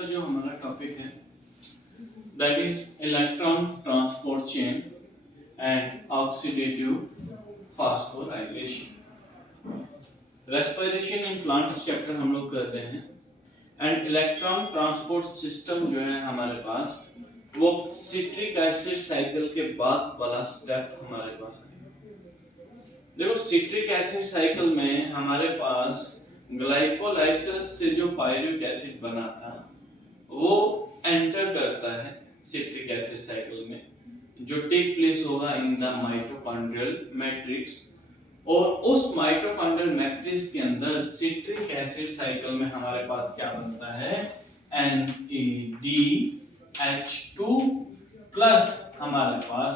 का जो हमारा टॉपिक है that is electron transport chain and oxidative phosphorylation. Respiration in plants chapter हम लोग कर रहे हैं एंड इलेक्ट्रॉन ट्रांसपोर्ट सिस्टम जो है हमारे पास वो सिट्रिक एसिड साइकिल के बाद वाला स्टेप हमारे पास है। देखो सिट्रिक एसिड साइकिल में हमारे पास ग्लाइकोलाइसिस से जो पायरुविक एसिड बना था वो एंटर करता है सिट्रिक एसिड साइकिल में, जो टेक प्लेस होगा इन द माइटोकॉन्ड्रियल मैट्रिक्स। और उस माइटोकॉन्ड्रियल मैट्रिक्स के अंदर सिट्रिक एसिड साइकिल में हमारे पास क्या बनता है, NADH2 प्लस हमारे पास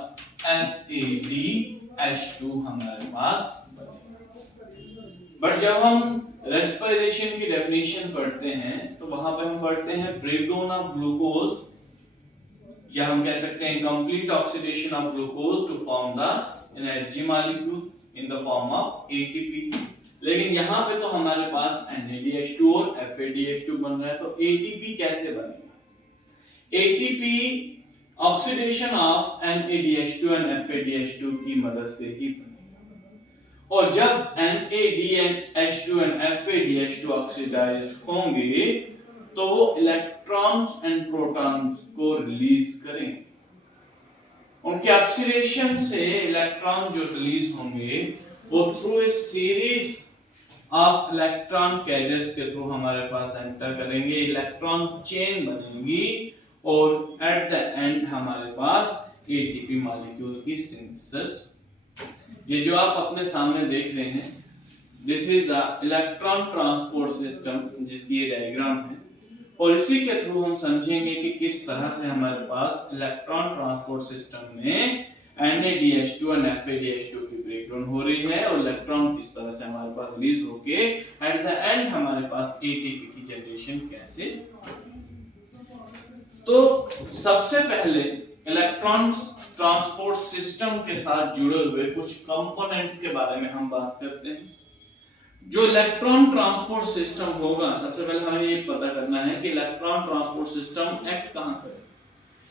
FADH2 हमारे पास बनेगा। बट जब हम रेस्पिरेशन की डेफिनेशन पढ़ते हैं तो वहां पे हम पढ़ते हैं ब्रेकडाउन ऑफ ग्लूकोज, या हम कह सकते हैं complete oxidation of glucose to form the energy molecule in the form of ATP। लेकिन यहाँ पे तो हमारे पास NADH2 और FADH2 बन रहा है, तो ATP कैसे बनेगा? ATP oxidation of NADH2 and FADH2 की मदद से ही बनेगा। और जब NADH2 एंड FADH2 ऑक्सीडाइज्ड होंगे तो वो इलेक्ट्रॉन्स एंड प्रोटॉन्स को रिलीज करेंगे। उनके ऑक्सीडेशन से इलेक्ट्रॉन जो रिलीज होंगे वो through a series of electron carriers के थ्रू हमारे पास एंटर करेंगे, इलेक्ट्रॉन चेन बनेगी और एट द एंड हमारे पास ATP मॉलिक्यूल की सिंथेसिस। ये जो आप अपने सामने देख रहे हैं this is the electron transport system, जिसकी ये डायग्राम है। और इसी के थ्रू हम समझेंगे कि किस तरह से हमारे पास इलेक्ट्रॉन ट्रांसपोर्ट सिस्टम में NADH2 और FADH2 की ब्रेकडाउन हो रही है और इलेक्ट्रॉन किस तरह से हमारे पास रिलीज होके एट द एंड हमारे पास ATP की जनरेशन कैसे। तो सबसे पहले इलेक्ट्रॉन ट्रांसपोर्ट सिस्टम के साथ जुड़े हुए कुछ कंपोनेंट्स के बारे में हम बात करते हैं। जो इलेक्ट्रॉन ट्रांसपोर्ट सिस्टम होगा, सबसे पहले हमें ये पता करना है कि इलेक्ट्रॉन ट्रांसपोर्ट सिस्टम एक्ट कहां करेगा।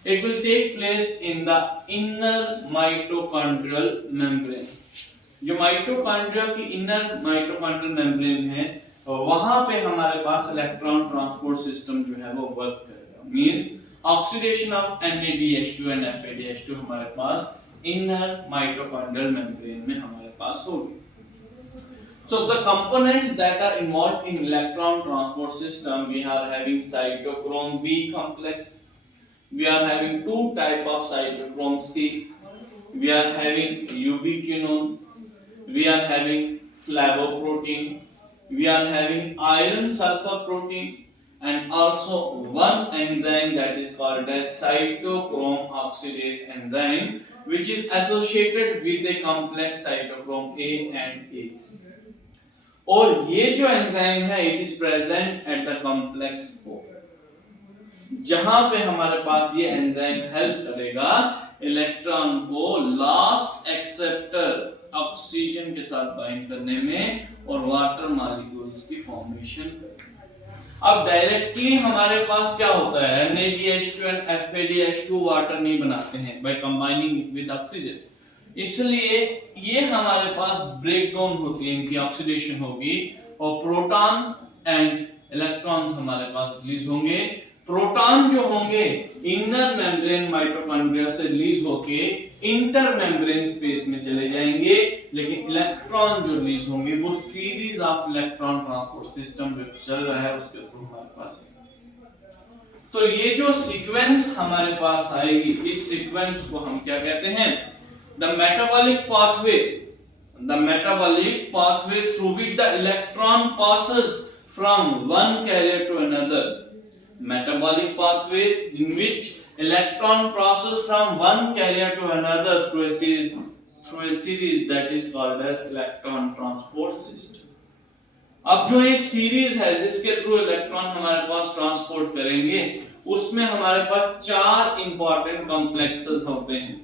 It will take place in the inner mitochondrial membrane। जो माइटोकॉन्ड्रिया की इनर माइटोकॉन्ड्रियल मेम्ब्रेन है वहां पे हमारे पास इलेक्ट्रॉन ट्रांसपोर्ट सिस्टम जो है वो वर्क करेगा। Means oxidation of NADH2 and FADH2 हमारे पास इनर माइटोकॉन्ड्रियल मेम्ब्रेन में हमारे पास होगी। So the components that are involved in electron transport system, we are having cytochrome B complex, we are having two type of cytochrome C, we are having ubiquinone, we are having flavoprotein, we are having iron sulfur protein, and also one enzyme that is called as cytochrome oxidase enzyme, which is associated with the complex cytochrome A and A3। और ये जो enzyme है it is present at the complex 4, जहां पे हमारे पास ये enzyme help करेगा electron को लास्ट एक्सेप्टर ऑक्सीजन के साथ बाइंड करने में और वाटर मॉलिक्यूल्स की फॉर्मेशन करने। अब डायरेक्टली हमारे पास क्या होता है, NADH2 एंड FADH2 वाटर नहीं बनाते हैं बाय कंबाइनिंग विद ऑक्सीजन, इसलिए ये हमारे पास ब्रेकडाउन होती है, इनकी ऑक्सीडेशन होगी और प्रोटॉन एंड इलेक्ट्रॉन्स हमारे पास रिलीज होंगे। प्रोटॉन जो होंगे इनर मेम्ब्रेन माइटोकॉन्ड्रिया से रिलीज होके इंटर मेम्ब्रेन स्पेस में चले जाएंगे, लेकिन इलेक्ट्रॉन जो रिलीज होंगे वो series of electron transport system जो चल रहा है उसके थ्रू हमारे पास है। तो ये जो सीक्वेंस हमारे पास आएगी, इस सीक्वेंस को हम क्या कहते हैं, the metabolic pathway through which the electron passes from one carrier to another। Metabolic pathway in which electron passes from one carrier to another through a series that is called as electron transport system। अब जो ये series है जिसके through electron हमारे पास transport करेंगे उसमें हमारे पास 4 important complexes होते हैं।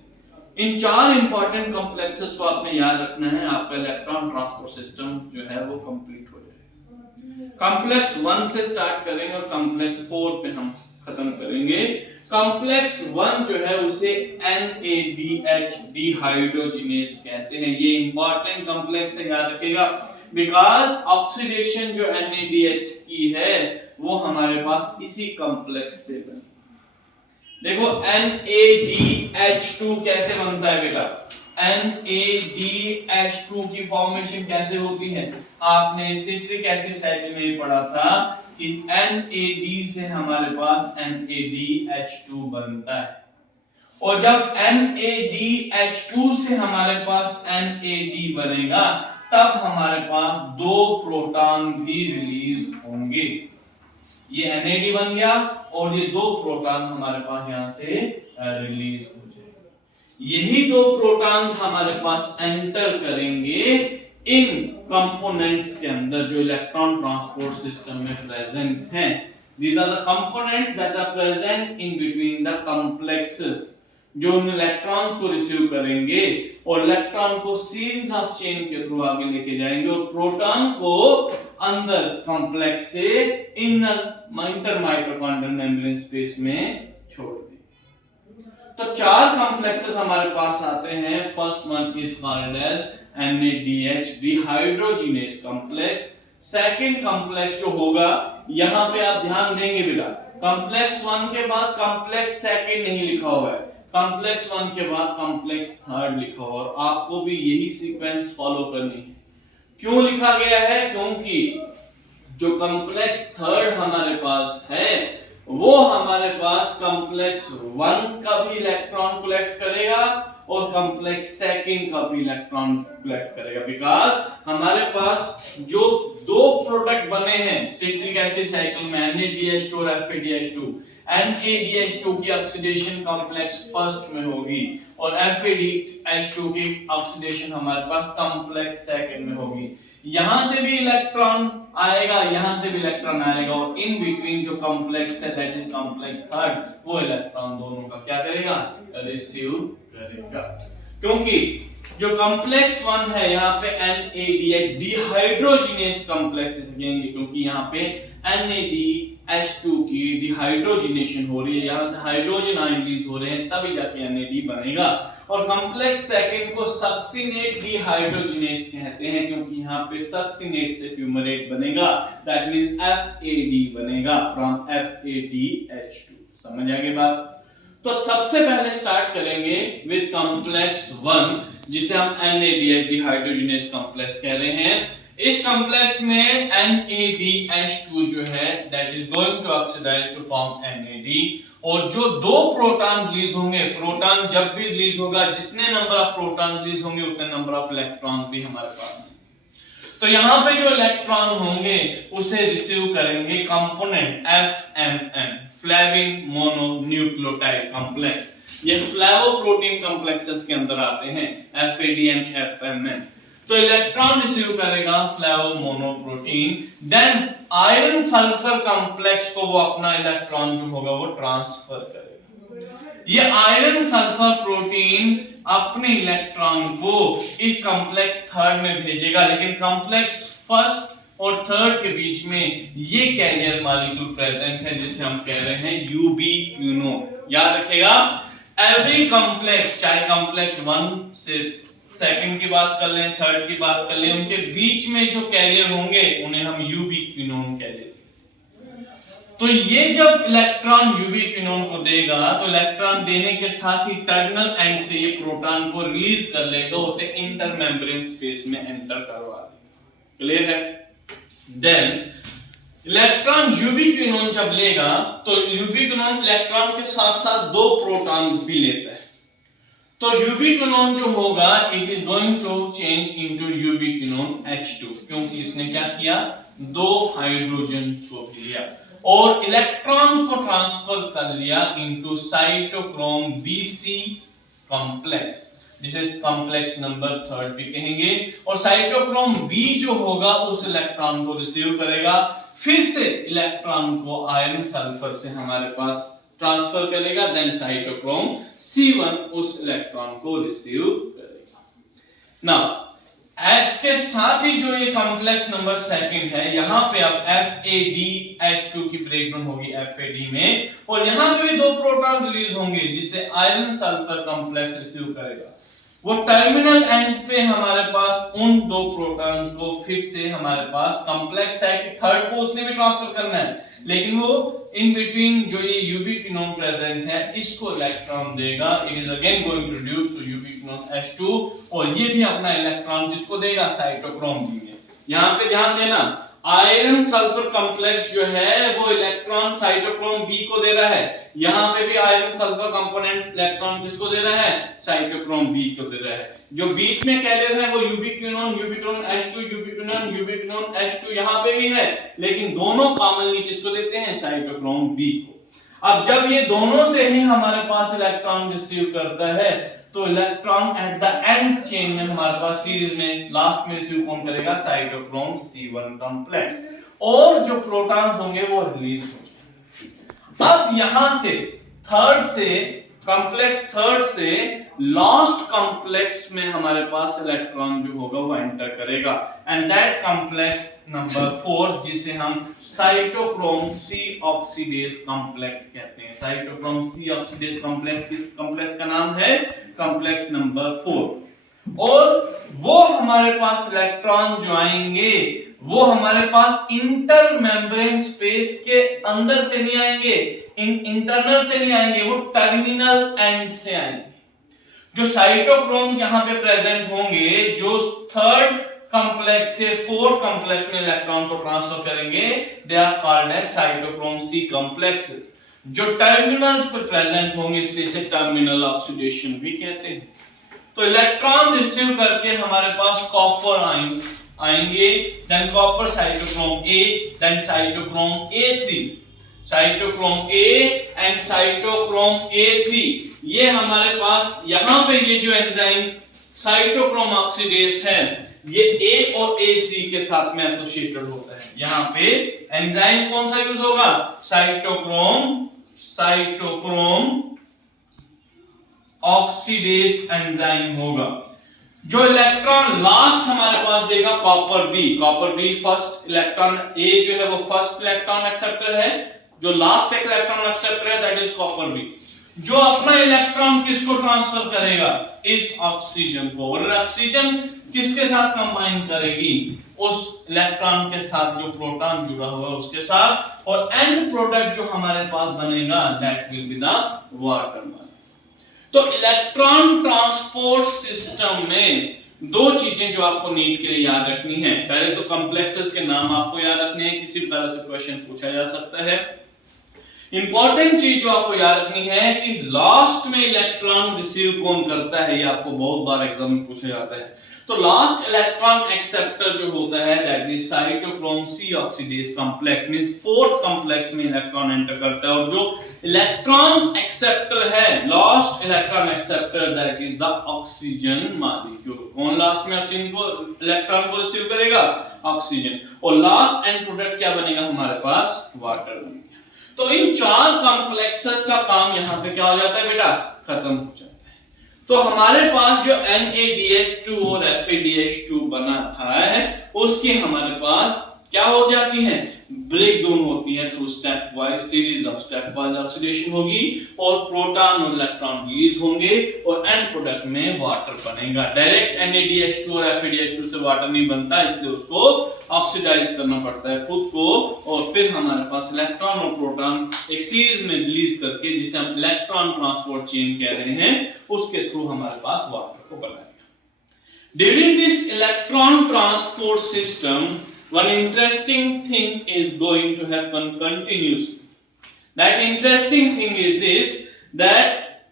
इन 4 इंपॉर्टेंट कॉम्प्लेक्सेस को आपने याद रखना है, आपका इलेक्ट्रॉन ट्रांसपोर्ट सिस्टम जो है वो कंप्लीट हो जाएगा। कॉम्प्लेक्स 1 से स्टार्ट करेंगे और कॉम्प्लेक्स 4 पे हम खत्म करेंगे। कॉम्प्लेक्स 1 जो है उसे NADH डिहाइड्रोजिनेज कहते हैं। ये इंपॉर्टेंट कॉम्प्लेक्स है, याद रखिएगा, बिकॉज ऑक्सीडेशन जो NADH की है वो हमारे पास इसी कॉम्प्लेक्स से बनी। देखो NADH2 कैसे बनता है बेटा? NADH2 की फॉर्मेशन कैसे होती है? आपने सिट्रिक एसिड साइकिल में ही पढ़ा था कि NAD से हमारे पास NADH2 बनता है, और जब NADH2 से हमारे पास NAD बनेगा तब हमारे पास 2 प्रोटॉन भी रिलीज होंगे। ये NAD बन गया और ये 2 प्रोटॉन हमारे पास यहां से रिलीज हो जाएंगे। यही 2 प्रोटॉन्स हमारे पास एंटर करेंगे इन कंपोनेंट्स के अंदर जो इलेक्ट्रॉन ट्रांसपोर्ट सिस्टम में प्रेजेंट हैं। These are the components that are present in between the complexes, जो उन इलेक्ट्रॉन्स को रिसीव करेंगे और इलेक्ट्रॉन को सीरीज ऑफ चेन के थ्रू आगे लेके जाएंगे और प्रोटॉन को अंदर कॉम्प्लेक्स से इंटर माइटोकॉन्ड्रियल मेम्ब्रेन स्पेस में छोड़ देंगे। तो 4 कॉम्प्लेक्सेस हमारे पास आते हैं। First one is called as NADH dehydrogenase complex. Second complex जो होगा, यहां पे आप ध्यान देंगे बेटा, कॉम्प्लेक्स 1 के बाद कॉम्प्लेक्स सेकंड नहीं लिखा हुआ है, कॉम्प्लेक्स 1 के बाद कॉम्प्लेक्स थर्ड लिखा हुआ, और आपको भी यही सीक्वेंस फॉलो करनी है। क्यों लिखा गया है? क्योंकि जो कॉम्प्लेक्स थर्ड हमारे पास है वो हमारे पास कॉम्प्लेक्स 1 का भी इलेक्ट्रॉन कलेक्ट करेगा और कॉम्प्लेक्स सेकंड का भी इलेक्ट्रॉन कलेक्ट करेगा, बिकॉज हमारे पास जो 2 प्रोडक्ट बने हैं सिट्रिक एसिड साइकिल में NADH2 और FADH2, NADH2 की ऑक्सीडेशन कॉम्प्लेक्स फर्स्ट में होगी और FADH2 की ऑक्सीडेशन हमारे पास कॉम्प्लेक्स सेकंड में होगी। यहां से भी इलेक्ट्रॉन आएगा, यहां से भी इलेक्ट्रॉन आएगा, और इन बिटवीन जो कॉम्प्लेक्स है दैट इज कॉम्प्लेक्स थर्ड, वो इलेक्ट्रॉन दोनों का क्या करेगा? रिसीव करेगा। क्योंकि जो कॉम्प्लेक्स 1 है यहाँ पे NADH डिहाइड्रोजिनेज कॉम्प्लेक्सेस लेंगे, क्योंकि यहाँ पे NADH2 की डिहाइड्रोजिनेशन हो रही है, यहां से हाइड्रोजन आयन रिलीज हो रहे हैं, तभी जाके NAD बनेगा। और कॉम्प्लेक्स सेकंड को सक्सिनेट डिहाइड्रोजिनेज कहते हैं, क्योंकि यहाँ पे सक्सिनेट से फ्यूमरेट बनेगा, दैट मींस FAD बनेगा फ्रॉम FADH2। समझ आ गई बात? तो सबसे पहले स्टार्ट करेंगे विद कॉम्प्लेक्स 1 जिसे हम NADH डिहाइड्रोजिनेज कॉम्प्लेक्स कह रहे हैं। इस कॉम्प्लेक्स में NADH2 जो है that is going to oxidize to form NAD, और जो 2 प्रोटॉन रिलीज होंगे, प्रोटॉन जब भी रिलीज होगा जितने नंबर ऑफ प्रोटॉन रिलीज होंगे उतने नंबर ऑफ इलेक्ट्रॉन भी हमारे पास हैं। तो यहां पे जो इलेक्ट्रॉन होंगे उसे रिसीव करेंगे component FMN, flavin mononucleotide complex. ये फ्लेवोप्रोटीन कॉम्प्लेक्सेस के अंदर आते हैं FADN FMN। तो इलेक्ट्रॉन रिसीव करेगा फ्लेवोमोनोप्रोटीन, देन आयरन सल्फर कॉम्प्लेक्स को वो अपना इलेक्ट्रॉन जो होगा वो ट्रांसफर करेगा। ये आयरन सल्फर प्रोटीन अपने इलेक्ट्रॉन को इस कॉम्प्लेक्स थर्ड में भेजेगा, लेकिन कॉम्प्लेक्स फर्स्ट और थर्ड के बीच में ये कैरियर मॉलिक्यूल प्रेजेंट है जिसे हम कह रहे हैं यूबिक्विनोन। याद रखिएगा, एवरी कॉम्प्लेक्स, चाहे कॉम्प्लेक्स 1 से सेकंड की बात कर लें, थर्ड की बात कर लें, उनके बीच में जो कैरियर होंगे उन्हें हम यूबिक्विनोन कहते हैं। तो ये जब इलेक्ट्रॉन यूबिक्विनोन को देगा तो इलेक्ट्रॉन देने के साथ ही टर्मिनल एंड से ये प्रोटॉन को रिलीज कर लेगा, उसे इंटर मेम्ब्रेन स्पेस में एंटर करवा देगा। क्लियर है? देन इलेक्ट्रॉन यूबिक्विनोन जब लेगा तो यूबिक्विनोन इलेक्ट्रॉन के साथ साथ 2 प्रोटॉन्स भी लेता है। तो यूबिक्विनोन जो होगा it is going to change into ubiquinone H2, क्योंकि इसने क्या किया? 2 हाइड्रोजन को लिया और इलेक्ट्रॉन्स को ट्रांसफर कर लिया इनटू साइटोक्रोम Bc कॉम्प्लेक्स, जिसे कॉम्प्लेक्स नंबर 3 भी कहेंगे। और साइटोक्रोम B जो होगा उस इलेक्ट्रॉन को रिसीव करेगा, फिर से इलेक्ट्रॉन को आयरन सल्फर से हमारे पास ट्रांसफर करेगा, देन साइटोक्रोम C1 उस इलेक्ट्रॉन को रिसीव करेगा। नाउ इसके साथ ही जो ये कॉम्प्लेक्स नंबर सेकंड है, यहाँ पे अब FADH2 की ब्रेकडाउन होगी FAD में, और यहाँ पे भी दो प्रोटॉन रिलीज होंगे जिससे आयरन सल्फर कॉम्प्लेक्स रिसीव करेगा। वो टर्मिनल एंड पे हमारे पास उन दो प्रोटॉन्स को फिर से हमारे पास कॉम्प्लेक्स है कि थर्ड को उसने भी ट्रांसफर करना है, लेकिन वो इन बिटवीन जो ये यूबिक्विनोन प्रेजेंट है इसको इलेक्ट्रॉन देगा। It is again going to reduce to ubiquinone H2, और ये भी अपना इलेक्ट्रॉन जिसको देगा साइटोक्रोम B में। यहाँ पे ध्यान देना, आयरन सल्फर कॉम्प्लेक्स जो है वो इलेक्ट्रॉन साइटोक्रोम B को दे रहा है, यहाँ पे भी आयरन सल्फर कंपोनेंट इलेक्ट्रॉन किसको दे रहा है, साइटोक्रोम B को दे रहा है। जो बीच में कैरियर है वो यूबिक्विनोन H2 यूबिक्विनोन H2 यहाँ पे भी है, लेकिन दोनों कॉमनली किसको देते हैं, साइटोक्रोम B को। अब जब ये दोनों से ही हमारे पास इलेक्ट्रॉन रिसीव करता है तो electron at the end chain में हमारे पास सीरीज में लास्ट में रिसीव कौन करेगा, साइटोक्रोम C1 कॉम्प्लेक्स, और जो प्रोटॉन्स होंगे वो रिलीज हो जाएंगे। अब यहां से थर्ड से कॉम्प्लेक्स थर्ड से लास्ट कॉम्प्लेक्स में हमारे पास इलेक्ट्रॉन जो होगा वो एंटर करेगा, एंड दैट कॉम्प्लेक्स नंबर 4 जिसे हम साइटोक्रोम C ऑक्सीडेज कॉम्प्लेक्स कहते हैं। साइटोक्रोम C ऑक्सीडेज कॉम्प्लेक्स किस कॉम्प्लेक्स का नाम है, कॉम्प्लेक्स नंबर 4। और वो हमारे पास इलेक्ट्रॉन जो आएंगे वो हमारे पास इंटर मेम्ब्रेन स्पेस के अंदर से नहीं आएंगे, इंटरनल से नहीं आएंगे, वो टर्मिनल एंड से आएंगे। जो साइटोक्रोम यहाँ पे प्रेजेंट होंगे जो थर्ड कॉम्प्लेक्स से फोर्थ कॉम्प्लेक्स में इलेक्ट्रॉन को ट्रांसफर करेंगे, they are called as cytochrome C complexes. जो टर्मिनल्स पर प्रेजेंट होंगे इसलिए इसे टर्मिनल ऑक्सीडेशन भी कहते हैं। तो इलेक्ट्रॉन रिसीव करके हमारे पास कॉपर आयंस आएंगे, then copper cytochrome A, then cytochrome A3, cytochrome A and cytochrome A3। ये हमारे पास यहाँ पे ये जो एंजाइम साइटोक्रोम ऑक्सीडेज है ये A और A3 के साथ में एसोसिएटेड होता है। यहाँ पे एंजाइम कौन सा यूज होगा, साइटोक्रोम ऑक्सीडेज एंजाइम होगा। जो इलेक्ट्रॉन लास्ट हमारे पास देगा copper B first electron A जो है वो फर्स्ट इलेक्ट्रॉन एक्सेप्टर है, जो लास्ट एक इलेक्ट्रॉन एक्सेप्टर है दैट इज कॉपर B। जो अपना इलेक्ट्रॉन किसको ट्रांसफर करेगा, इस ऑक्सीजन को, और ऑक्सीजन किसके साथ कंबाइन करेगी, उस इलेक्ट्रॉन के साथ जो प्रोटॉन जुड़ा हुआ है उसके साथ, और एंड प्रोडक्ट जो हमारे पास बनेगा that will be the water molecule. तो इलेक्ट्रॉन ट्रांसपोर्ट सिस्टम में दो चीजें जो आपको नीट के लिए याद रखनी है, पहले तो कॉम्प्लेक्सेस के नाम आपको याद रखने हैं, किसी भी तरह से क्वेश्चन पूछा जा सकता है। इंपॉर्टेंट चीज जो आपको याद रखनी है कि लास्ट में इलेक्ट्रॉन रिसीव कौन करता है, ये आपको बहुत बार एग्जाम में पूछा जाता है। तो लास्ट इलेक्ट्रॉन एक्सेप्टर जो होता है that is cytochrome C oxidase complex, means fourth complex में इलेक्ट्रॉन एंटर करता है, और जो इलेक्ट्रॉन एक्सेप्टर है last electron acceptor that is the oxygen molecule. कौन लास्ट में ऑक्सीजन को इलेक्ट्रॉन को रिसीव करेगा, ऑक्सीजन, और लास्ट एंड प्रोडक्ट क्या बनेगा हमारे पास, वाटर बनेगा। तो इन चार कॉम्प्लेक्सेस का काम यहाँ पे क्या हो जाता है बेटा, खत्म हो जाता है। तो हमारे पास जो NADH2 और FADH2 बना था उसकी हमारे पास क्या हो जाती है, ब्रेक डाउन होती है through step wise series of step wise oxidation होगी, और प्रोटॉन और इलेक्ट्रॉन रिलीज होंगे, और एंड प्रोडक्ट में वाटर बनेगा। डायरेक्ट NADH2 और FADH2 से वाटर नहीं बनता, इसलिए उसको ऑक्सीडाइज करना पड़ता है खुद को, और फिर हमारे पास इलेक्ट्रॉन और प्रोटॉन एक सीरीज में रिलीज करके जिसे हम इलेक्ट्रॉन ट्रांसपोर्ट चेन कह रहे हैं उसके थ्रू हमारे पास वाटर को बनाएगा। During this electron transport system one interesting thing is going to happen continuously. That interesting thing is this, that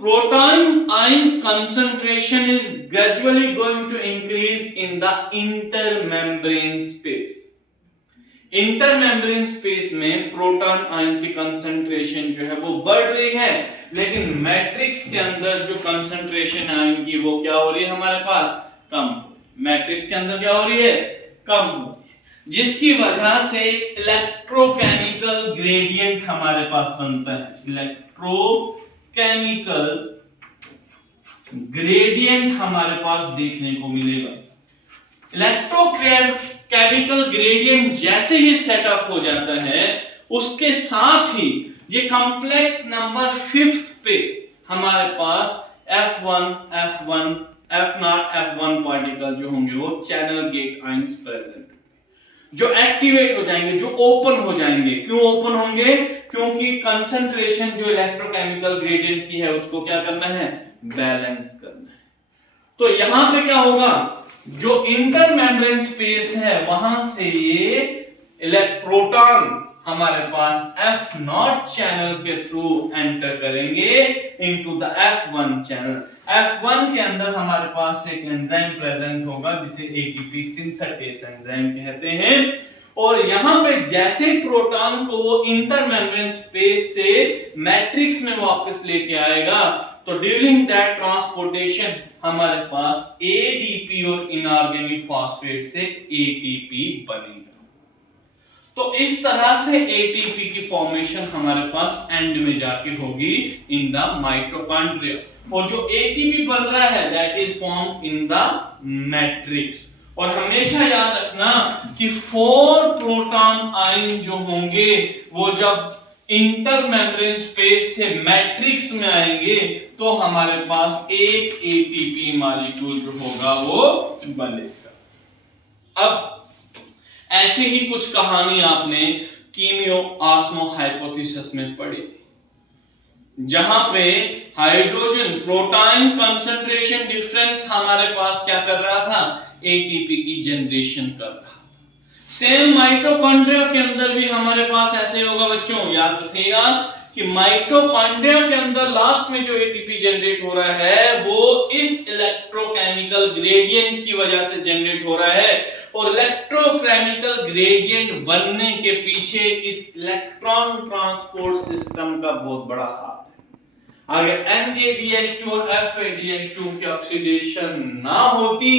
proton ions concentration is gradually going to increase in the intermembrane space. Intermembrane space में proton ions की concentration जो है वो बढ़ रही है, लेकिन matrix के अंदर जो कंसंट्रेशन आयन की वो क्या हो रही है हमारे पास, कम। मैट्रिक्स के अंदर क्या हो रही है, कम हो, जिसकी वजह से इलेक्ट्रोकेमिकल ग्रेडियंट हमारे पास बनता है। इलेक्ट्रोकेमिकल ग्रेडियंट हमारे पास देखने को मिलेगा। इलेक्ट्रोकेमिकल ग्रेडियंट जैसे ही सेटअप हो जाता है, उसके साथ ही ये कॉम्प्लेक्स नंबर 5th पे हमारे पास F1, F1, F0, F1 particle जो होंगे वो चैनल गेट आयंस प्रेजेंट, जो एक्टिवेट हो जाएंगे, जो ओपन हो जाएंगे। क्यों ओपन होंगे? क्योंकि कंसंट्रेशन जो इलेक्ट्रोकेमिकल ग्रेडियंट की है उसको क्या करना है? बैलेंस करना है। तो यहां पे क्या होगा, जो इंटर मेम्ब्रेन स्पेस है वहां से ये प्रोटॉन हमारे पास F0 चैनल के थ्रू एंटर करेंगे into the F1 channel. F1 के अंदर हमारे पास एक एंजाइम प्रेजेंट होगा जिसे एटीपी सिंथेटेस एंजाइम कहते हैं, और यहां पे जैसे प्रोटॉन को वो इंटर मेम्ब्रेन स्पेस से मैट्रिक्स में वापस लेके आएगा, तो ड्यूरिंग दैट ट्रांसपोर्टेशन हमारे पास एडीपी और इनऑर्गेनिक फॉस्फेट से एटीपी बनेगा। तो इस तरह से एटीपी की फॉर्मेशन हमारे पास एंड में जाके होगी इन द माइटोकॉन्ड्रिया, और जो एटीपी बन रहा है that is form in the matrix. और हमेशा याद रखना कि 4 प्रोटॉन आयन जो होंगे वो जब इंटर मेम्ब्रेन स्पेस से मैट्रिक्स में आएंगे तो हमारे पास एक एटीपी मॉलिक्यूल जो होगा वो बनेगा। अब ऐसी ही कुछ कहानी आपने कीमियो ऑस्मो हाइपोथेसिस में पढ़ी थी, जहां पे हाइड्रोजन प्रोटॉन कंसंट्रेशन डिफरेंस हमारे पास क्या कर रहा था? एटीपी की जनरेशन कर रहा था। सेम माइटोकॉन्ड्रिया के अंदर भी हमारे पास ऐसे होगा बच्चों, याद रखिएगा कि माइटोकॉन्ड्रिया के अंदर लास्ट में जो एटीपी जनरेट हो रहा है वो इस इलेक्ट्रोकेमिकल ग्रेडियंट की वजह से जनरेट हो रहा है, और इलेक्ट्रोकेमिकल ग्रेडियंट बनने के पीछे इस इलेक्ट्रॉन ट्रांसपोर्ट सिस्टम का बहुत बड़ा हाथ है। अगर NADH2 और FADH2 की ऑक्सीडेशन ना होती,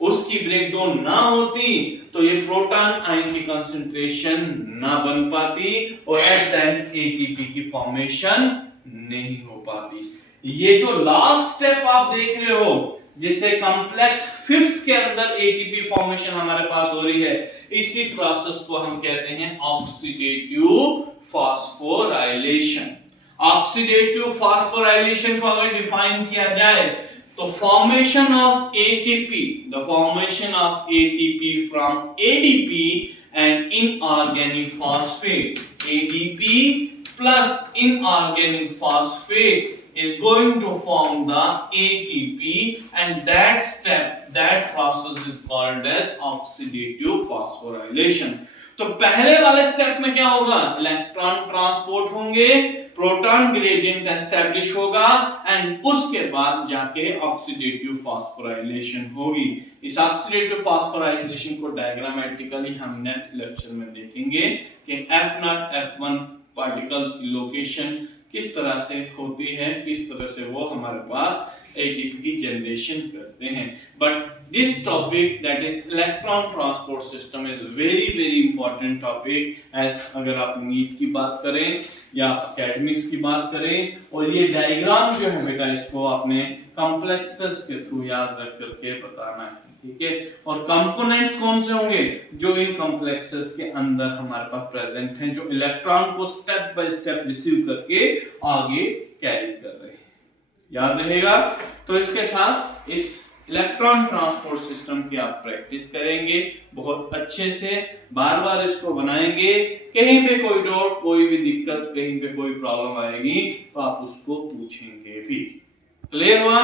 उसकी ब्रेकडाउन ना होती, तो ये प्रोटॉन आयन की कंसंट्रेशन ना बन पाती और एट द एंड एटीपी की फॉर्मेशन नहीं हो पाती। ये जो लास्ट स्टेप आप देख रहे हो जिसे कॉम्प्लेक्स 5th के अंदर एटीपी फॉर्मेशन हमारे पास हो रही है, इसी प्रोसेस को हम कहते हैं ऑक्सीडेटिव फॉस्फोराइलेशन। ऑक्सीडेटिव फॉस्फोराइलेशन को अगर डिफाइन किया जाए तो formation of ATP, the formation of ATP from ADP and inorganic phosphate, ADP plus inorganic phosphate is going to form the ATP, and that step, that process is called as oxidative phosphorylation. तो पहले वाले step में क्या होगा? Electron transport होंगे, proton gradient establish होगा, and उसके बाद जाके ऑक्सीडेटिव फॉस्फोराइलेशन होगी। इस ऑक्सीडेटिव फॉस्फोराइलेशन को डायग्रामेटिकली हम नेक्स्ट लेक्चर में देखेंगे कि F0 F1 पार्टिकल्स की लोकेशन किस तरह से होती है, किस तरह से वो हमारे पास एटीपी की जनरेशन करते हैं। But this topic that is electron transport system is very important topic. As अगर आप नीट की बात करें या एकेडमिक्स की बात करें, और ये डायग्राम जो है बेटा इसको आपने कॉम्प्लेक्सेस के थ्रू याद रख करके बताना है, ठीक है। और कंपोनेंट्स कौन से होंगे? जो इन कॉम्प्लेक्सेस के अंदर हमारे पास प्रेजेंट हैं, जो इलेक्ट्रॉन को स्टेप बाय स्टेप रिसीव करके आगे कैरी कर रहे हैं, याद रहेगा। तो इसके साथ इस इलेक्ट्रॉन ट्रांसपोर्ट सिस्टम की आप प्रैक्टिस करेंगे बहुत अच्छे से, बार बार इसको बनाएंगे। कहीं पे कोई डाउट, कोई भी दिक्कत, कहीं पे कोई प्रॉब्लम आएगी तो आप उसको पूछेंगे भी। क्लियर हुआ?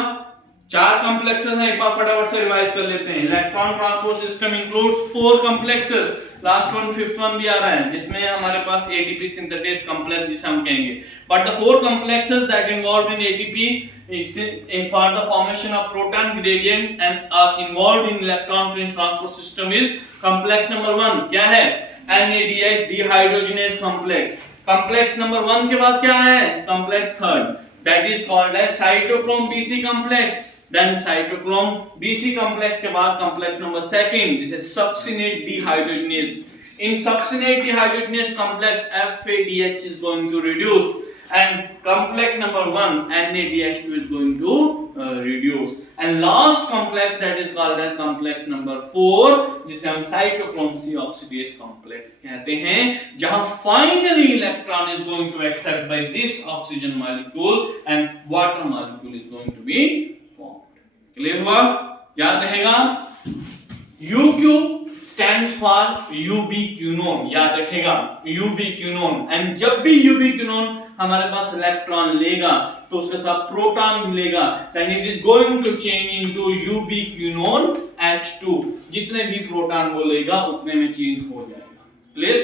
4 कॉम्प्लेक्सेस हैं, एक बार फटाफट से रिवाइज कर लेते हैं। Electron transport system includes 4 complexes, last one 5th one भी आ रहा है जिसमें हमारे पास एटीपी सिंथेटेस कॉम्प्लेक्स जिसे हम कहेंगे। But the 4 complexes that involved in ATP is in for the formation of proton gradient and are involved in electron transport system is complex number 1 क्या है? NADH dehydrogenase complex। complex number 1 के बाद क्या है? complex 3rd that is called as cytochrome BC complex। then cytochrome BC complex के बाद complex number 2nd जिसे succinate dehydrogenase। in succinate dehydrogenase complex FADH is going to reduce and complex number 1 NADH2 is going to reduce। And last complex that is called as complex number 4, जिसे हम cytochrome C oxidase complex कहते हैं, जहां finally electron is going to accept by this oxygen molecule and water molecule is going to be formed. Clear हुआ? याद रहेगा, UQ stands for ubiquinone, याद रखेगा ubiquinone। एंड जब भी ubiquinone हमारे पास इलेक्ट्रॉन लेगा तो उसके साथ प्रोटॉन भी लेगा, then it is going to change into ubiquinone H2। जितने भी प्रोटॉन वो लेगा उतने में चेंज हो जाएगा। क्लियर?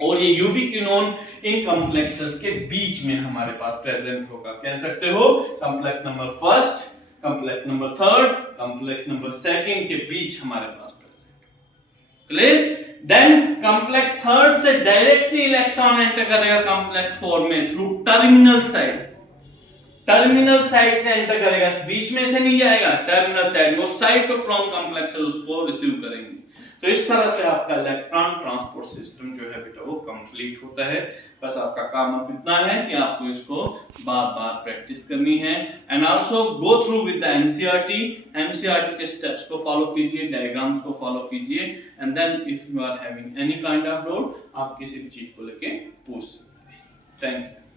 और ये यूबिक्विनोन इन कॉम्प्लेक्सेस के बीच में हमारे पास प्रेजेंट होगा। कह सकते हो complex number first, complex number third, complex number second के बीच हमारे पास present. Clear? Then complex third से डायरेक्टली इलेक्ट्रॉन एंटर करेगा कॉम्प्लेक्स 4 में through terminal side. Terminal side से एंटर करेगा, बीच में से नहीं जाएगा, टर्मिनल साइड। वो साइटोक्रोम कॉम्प्लेक्स उसको रिसीव करेंगे। तो इस तरह से आपका इलेक्ट्रॉन ट्रांसपोर्ट सिस्टम जो है बेटा वो कंप्लीट होता है। बस आपका काम अब इतना है कि आपको इसको बार-बार प्रैक्टिस करनी है and also go through with the NCERT के स्टेप्स को फॉलो कीजिए, डायग्राम्स को फॉलो कीजिए and then if you are having any kind of doubt आप किसी भी चीज को लेके पूछ सकते हैं। Thank you.